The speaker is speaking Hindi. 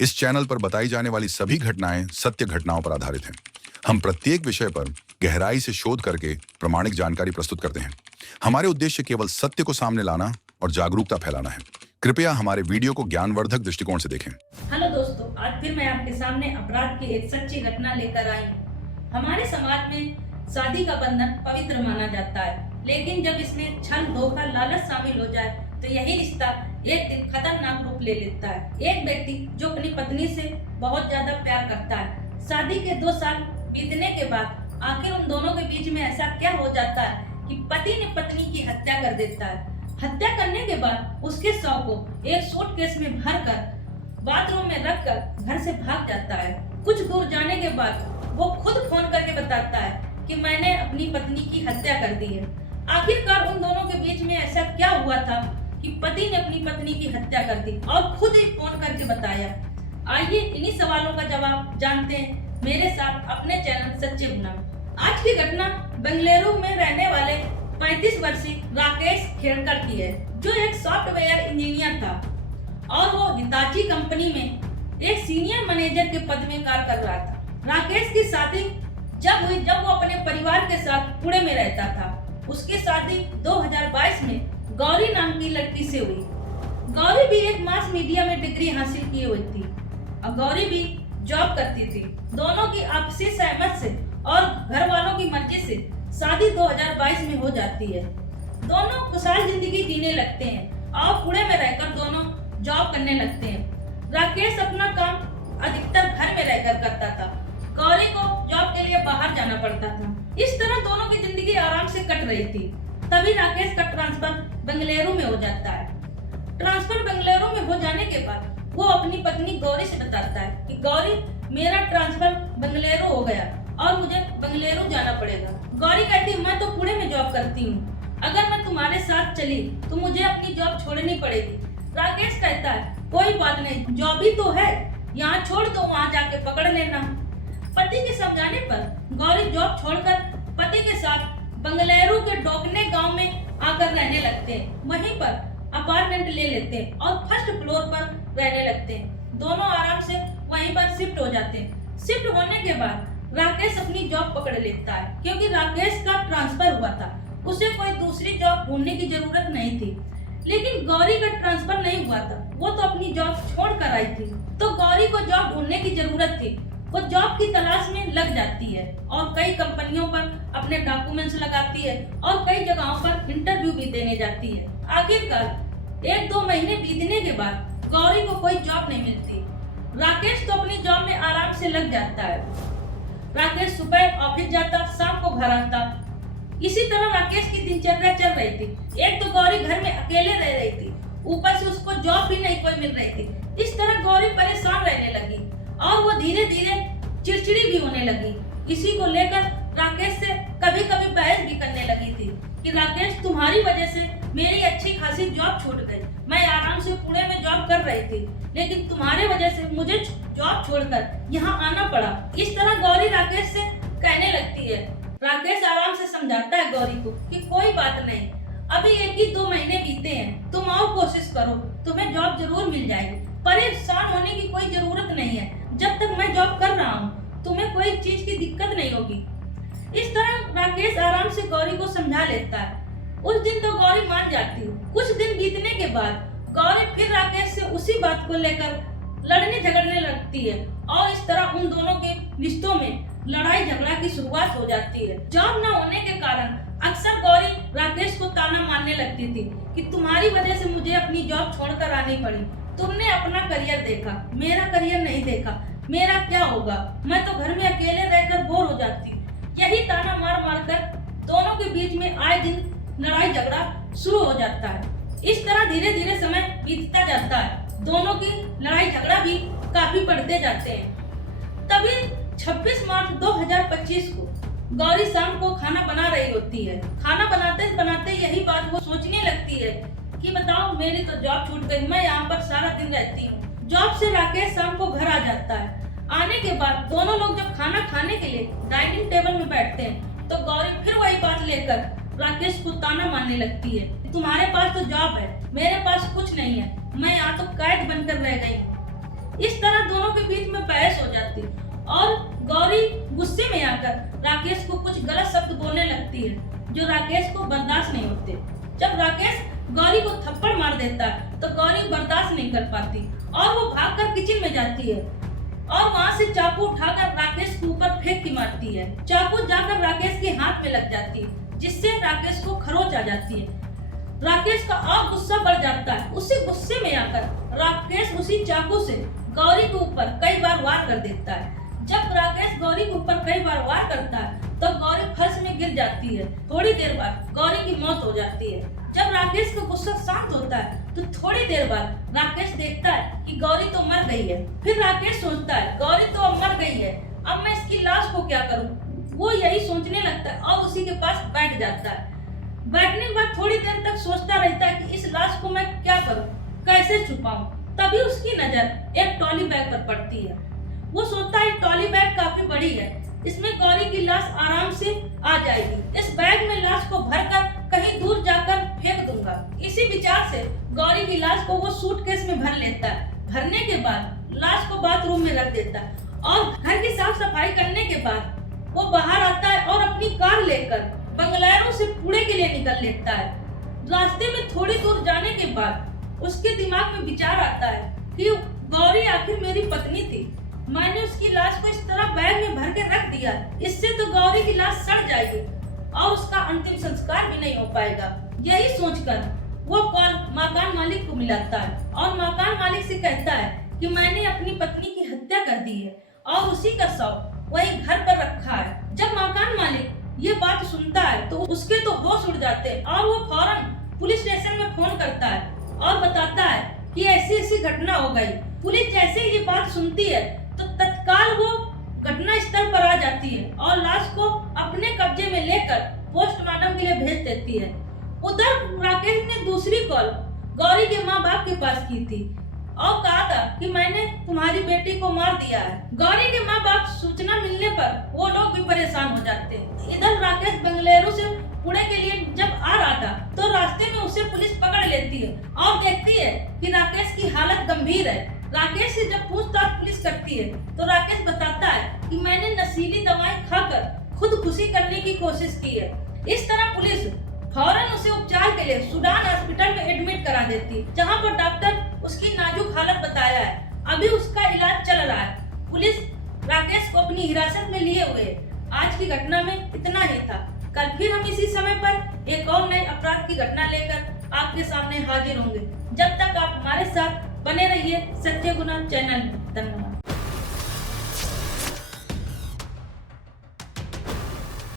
इस चैनल पर बताई जाने वाली सभी घटनाएं सत्य घटनाओं पर आधारित हैं। हम प्रत्येक विषय पर गहराई से शोध करके प्रामाणिक जानकारी प्रस्तुत करते हैं। हमारे उद्देश्य केवल सत्य को सामने लाना और जागरूकता फैलाना है। कृपया हमारे वीडियो को ज्ञानवर्धक दृष्टिकोण से देखें। हेलो दोस्तों, आज फिर मैं आपके सामने अपराध की एक सच्ची घटना लेकर आई हूँ। हमारे समाज में शादी का बंधन पवित्र माना जाता है, लेकिन जब इसमें छल, धोखा, लालच शामिल हो जाए तो यही रिश्ता एक दिन खतरनाक रूप ले लेता है। एक व्यक्ति जो अपनी पत्नी से बहुत ज्यादा प्यार करता है, शादी के 2 साल बीतने के बाद आखिर उन दोनों के बीच में ऐसा क्या हो जाता है कि पति ने पत्नी की हत्या कर देता है। हत्या करने के बाद उसके शव को एक सूटकेस में भरकर बाथरूम में रखकर घर से भाग जाता है। कुछ दूर जाने के बाद वो खुद फोन करके बताता है कि मैंने अपनी पत्नी की हत्या कर दी है। आखिरकार उन दोनों के बीच में ऐसा क्या हुआ था कि पति ने अपनी पत्नी की हत्या कर दी और खुद ही फोन करके बताया। आइए इन्हीं सवालों का जवाब जानते हैं मेरे साथ अपने चैनल सच्चे गुना। आज की घटना बेंगलुरु में रहने वाले 35 वर्षीय राकेश खेड़कर की है, जो एक सॉफ्टवेयर इंजीनियर था और वो हिताची कंपनी में एक सीनियर मैनेजर के पद में कार्य कर रहा था। राकेश की शादी जब हुई जब वो अपने परिवार के साथ पुणे में रहता था। उसकी शादी 2022 में गौरी नाम की लड़की से हुई। गौरी भी एक मास मीडिया में डिग्री हासिल किए हुई थी और गौरी भी जॉब करती थी। दोनों की आपसी सहमत से और घर वालों की मर्जी से शादी 2022 में हो जाती है। दोनों खुशहाल जिंदगी जीने लगते हैं और पुणे में रहकर दोनों जॉब करने लगते हैं। राकेश अपना काम अधिकतर घर में रहकर करता था, गौरी को जॉब के लिए बाहर जाना पड़ता था। इस तरह दोनों की जिंदगी आराम से कट रही थी। तभी राकेश का ट्रांसफर बेंगलुरु में हो जाता है। ट्रांसफर बेंगलुरु में हो जाने के बाद वो अपनी पत्नी गौरी से बताता है कि गौरी, मेरा ट्रांसफर बेंगलुरु हो गया और मुझे बेंगलुरु जाना पड़ेगा। गौरी कहती, मैं तो पुणे में जॉब करती हूँ, अगर मैं तुम्हारे साथ चली तो मुझे अपनी जॉब छोड़नी पड़ेगी। राकेश कहता है, कोई बात नहीं, जॉब ही तो है, यहाँ छोड़ दो, वहाँ जाके पकड़ लेना। पति के समझाने पर गौरी जॉब छोड़कर पति के साथ बेंगलुरु के डोगने गांव में आकर रहने लगते हैं। वहीं पर अपार्टमेंट ले लेते हैं और फर्स्ट फ्लोर पर रहने लगते हैं। दोनों आराम से वहीं पर शिफ्ट हो जाते हैं। शिफ्ट होने के बाद राकेश अपनी जॉब पकड़ लेता है, क्योंकि राकेश का ट्रांसफर हुआ था, उसे कोई दूसरी जॉब ढूंढने की जरूरत नहीं थी। लेकिन गौरी का ट्रांसफर नहीं हुआ था, वो तो अपनी जॉब छोड़ कर आई थी, तो गौरी को जॉब ढूंढने की जरूरत थी। वो जॉब की तलाश में लग जाती है और कई कंपनियों पर अपने डॉक्यूमेंट्स लगाती है और कई जगहों पर इंटरव्यू भी देने जाती है। आखिरकार 1-2 महीने बीतने के बाद गौरी को कोई जॉब नहीं मिलती। राकेश तो अपनी जॉब में आराम से लग जाता है। राकेश सुबह ऑफिस जाता, शाम को घर आता। इसी तरह राकेश की दिनचर्या चल रही थी। एक तो गौरी घर में अकेले रह रही थी, ऊपर से उसको जॉब भी नहीं कोई मिल रही थी। इस तरह गौरी परेशान रहने लगी और वो धीरे धीरे चिड़चिड़ी भी होने लगी। इसी को लेकर राकेश से कभी कभी बहस भी करने लगी थी कि राकेश, तुम्हारी वजह से मेरी अच्छी खासी जॉब छूट गई। मैं आराम से पुणे में जॉब कर रही थी, लेकिन तुम्हारे वजह से मुझे जॉब छोड़कर यहाँ आना पड़ा। इस तरह गौरी राकेश से कहने लगती है। राकेश आराम से समझाता है गौरी को कि कोई बात नहीं, अभी 1-2 महीने बीते हैं, तुम और कोशिश करो, तुम्हें जॉब जरूर मिल जाएगी। परेशान होने की कोई जरूरत नहीं है, जब तक मैं जॉब कर रहा हूँ तुम्हें कोई चीज की दिक्कत नहीं होगी। इस तरह राकेश आराम से गौरी को समझा लेता है। उस दिन तो गौरी मान जाती है। कुछ दिन बीतने के बाद गौरी फिर राकेश से उसी बात को लेकर लड़ने झगड़ने लगती है और इस तरह उन दोनों के रिश्तों में लड़ाई झगड़ा की शुरुआत हो जाती है। जॉब न होने के कारण अक्सर गौरी राकेश को ताना मारने लगती थी कि तुम्हारी वजह से मुझे अपनी जॉब छोड़कर आनी पड़ी। तुमने अपना करियर देखा, मेरा करियर नहीं देखा, मेरा क्या होगा, मैं तो घर में अकेले रहकर बोर हो जाती। यही ताना मार मार कर दोनों के बीच में आए दिन लड़ाई झगड़ा शुरू हो जाता है। इस तरह धीरे धीरे समय बीतता जाता है। दोनों की लड़ाई झगड़ा भी काफी बढ़ते जाते हैं। तभी 26 मार्च 2025 को गौरी शाम को खाना बना रही होती है। खाना बनाते बनाते यही बात वो सोचने लगती है कि बताओ, मेरी तो जॉब छूट गई, मैं यहाँ पर सारा दिन रहती हूँ। जॉब से राकेश शाम को घर आ जाता है। आने के बाद दोनों लोग जब खाना खाने के लिए डाइनिंग टेबल में बैठते हैं तो गौरी फिर वही बात लेकर राकेश को ताना मारने लगती है। तुम्हारे पास तो जॉब है, मेरे पास कुछ नहीं है, मैं यहाँ तो कैद बनकर रह गई। इस तरह दोनों के बीच में बहस हो जाती और गौरी गुस्से में आकर राकेश को कुछ गलत शब्द बोलने लगती है जो राकेश को बर्दाश्त नहीं होते। जब राकेश गौरी को थप्पड़ मार देता है तो गौरी बर्दाश्त नहीं कर पाती और वो भागकर किचन में जाती है और वहां से चाकू उठाकर राकेश के ऊपर फेंक की मारती है। चाकू जाकर राकेश के हाथ में लग जाती है जिससे राकेश को खरोच आ जाती है। राकेश का और गुस्सा बढ़ जाता है। उसी गुस्से में आकर राकेश उसी चाकू से गौरी के ऊपर कई बार वार कर देता है। जब राकेश गौरी के ऊपर कई बार वार करता है तो गौरी फर्श में गिर जाती है। थोड़ी देर बाद गौरी की मौत हो जाती है। जब राकेश का गुस्सा शांत होता है तो थोड़ी देर बाद राकेश देखता है कि गौरी तो मर गई है। फिर राकेश सोचता है गौरी तो अब मर गई है, अब मैं इसकी लाश को क्या करूं। वो यही सोचने लगता है और उसी के पास बैठ जाता है। बैठने के बाद थोड़ी देर तक सोचता रहता है कि इस लाश को मैं क्या करूं, कैसे छुपाऊं। तभी उसकी नजर एक ट्रॉली बैग पर पड़ती है। वो सोचता है ट्रॉली बैग काफी बड़ी है, इसमें गौरी की लाश आराम से आ जाएगी। इस बैग में लाश को भरकर कहीं दूर जाकर फेंक दूंगा। इसी विचार से गौरी की लाश को वो सूटकेस में भर लेता है। भरने के बाद लाश को बाथरूम में रख देता है और घर की साफ सफाई करने के बाद वो बाहर आता है और अपनी कार लेकर बंगलौर से पुणे के लिए निकल लेता है। रास्ते में थोड़ी दूर जाने के बाद उसके दिमाग में विचार आता है कि गौरी आखिर मेरी पत्नी थी, मैंने उसकी लाश को इस तरह बैग में भर के रख दिया, इससे तो गौरी की लाश सड़ जाएगी और उसका अंतिम संस्कार भी नहीं हो पाएगा। यही सोचकर वो कॉल मकान मालिक को मिलाता है और मकान मालिक से कहता है कि मैंने अपनी पत्नी की हत्या कर दी है और उसी का शव वही घर पर रखा है। जब मकान मालिक ये बात सुनता है तो उसके तो होश उड़ जाते हैं और वो फौरन पुलिस स्टेशन में फोन करता है और बताता है कि ऐसी ऐसी घटना हो गई। पुलिस जैसे ये बात सुनती है तो तत्काल वो घटना स्थल पर आ जाती है और लाश को अपने कब्जे में लेकर पोस्टमार्टम के लिए भेज देती है। उधर राकेश ने दूसरी कॉल गौरी के माँ बाप के पास की थी और कहा था कि मैंने तुम्हारी बेटी को मार दिया है। गौरी के माँ बाप सूचना मिलने पर वो लोग भी परेशान हो जाते हैं। इधर राकेश बेंगलुरु से पुणे के लिए जब आ रहा था तो रास्ते में उसे पुलिस पकड़ लेती है और देखती है कि राकेश की हालत गंभीर है। राकेश से जब पूछताछ पुलिस करती है तो राकेश बताता है कि मैंने नशीली दवाएं खाकर खुदकुशी करने की कोशिश की है। इस तरह पुलिस फौरन उसे उपचार के लिए सूडान हॉस्पिटल में एडमिट करा देती, जहां पर डॉक्टर उसकी नाजुक हालत बताया है। अभी उसका इलाज चल रहा है। पुलिस राकेश को अपनी हिरासत में लिए हुए। आज की घटना में इतना ही था। कल फिर हम इसी समय पर एक और नए अपराध की घटना लेकर आपके सामने हाजिर होंगे। जब तक आप हमारे साथ बने रहिए सत्य गुना चैनल में। धन्यवाद।